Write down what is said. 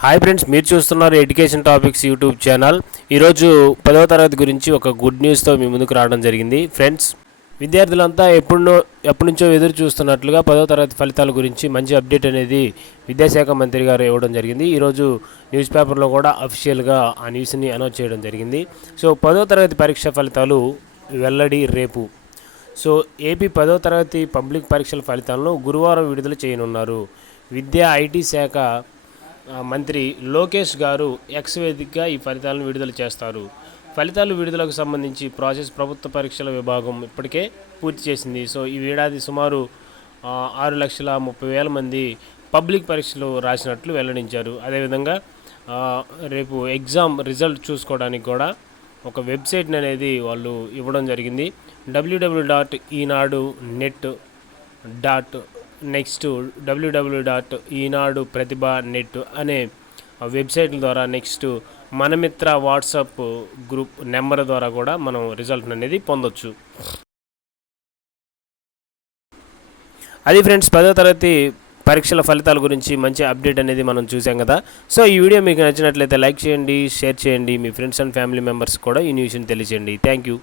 Hi friends, మీరు చూస్తున్నారు education topics YouTube channel. ఈరోజు 10వ తరగతి గురించి ఒక గుడ్ న్యూస్తో మీ ముందుకు రావడం జరిగింది. ఫ్రెండ్స్, విద్యార్థులంతా ఎప్పటి నుంచో ఎదురు చూస్తున్నట్లుగా 10వ తరగతి ఫలితాల గురించి మంచి అప్డేట్ అనేది విద్యాశాఖ మంత్రి గారు ఇవ్వడం జరిగింది. ఈరోజు న్యూస్ పేపర్లో కూడా అఫీషియల్గా ఆ న్యూస్ని అనౌన్స్ చేయడం జరిగింది. సో 10వ తరగతి పరీక్ష ఫలితాలు వెల్లడి రేపు. సో ఏపీ 10వ తరగతి పబ్లిక్ పరీక్షల ఫలితాలను గురువారం విడుదల చేయనున్నారు. విద్యా ఐటీ శాఖ మంత్రి లోకేష్ గారు ఎక్స్ వేదికగా ఈ ఫలితాలను విడుదల చేస్తారు. ఫలితాలు విడుదలకు సంబంధించి ప్రాసెస్ ప్రభుత్వ పరీక్షల విభాగం ఇప్పటికే పూర్తి చేసింది. సో ఈ ఏడాది సుమారు 6,30,000 మంది పబ్లిక్ పరీక్షలు రాసినట్లు వెల్లడించారు. అదేవిధంగా రేపు ఎగ్జామ్ రిజల్ట్ చూసుకోవడానికి కూడా ఒక వెబ్సైట్ అనేది వాళ్ళు ఇవ్వడం జరిగింది. www.enadu.net నెక్స్ట్ www.enadu.pratibha.net అనే వెబ్సైట్ల ద్వారా next Mana Mitra WhatsApp group number ద్వారా కూడా మనం రిజల్ట్ అనేది పొందొచ్చు. అది ఫ్రెండ్స్, 10వ తరగతి పరీక్షల ఫలితాల గురించి మంచి అప్డేట్ అనేది మనం చూసాం కదా. సో ఈ వీడియో మీకు నచ్చినట్లయితే లైక్ చేయండి, షేర్ చేయండి, మీ ఫ్రెండ్స్ అండ్ ఫ్యామిలీ మెంబర్స్ కూడా ఈ న్యూస్ని తెలియజేయండి. Thank you.